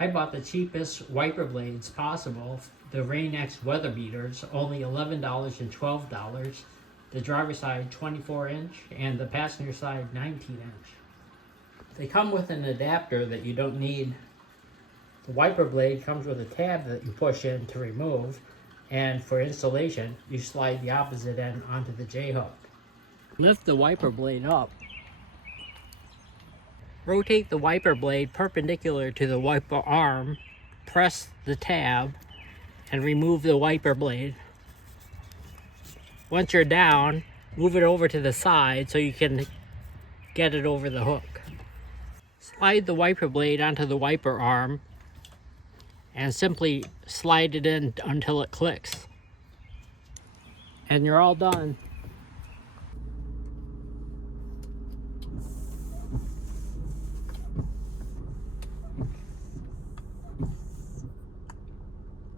I bought the cheapest wiper blades possible, the Rain-X weather beaters, only $11 and $12. The driver's side 24-inch and the passenger side 19-inch. They come with an adapter that you don't need. The wiper blade comes with a tab that you push in to remove, and for installation, you slide the opposite end onto the J-hook. Lift the wiper blade up. Rotate the wiper blade perpendicular to the wiper arm, press the tab, and remove the wiper blade. Once you're down, move it over to the side so you can get it over the hook. Slide the wiper blade onto the wiper arm and simply slide it in until it clicks. And you're all done.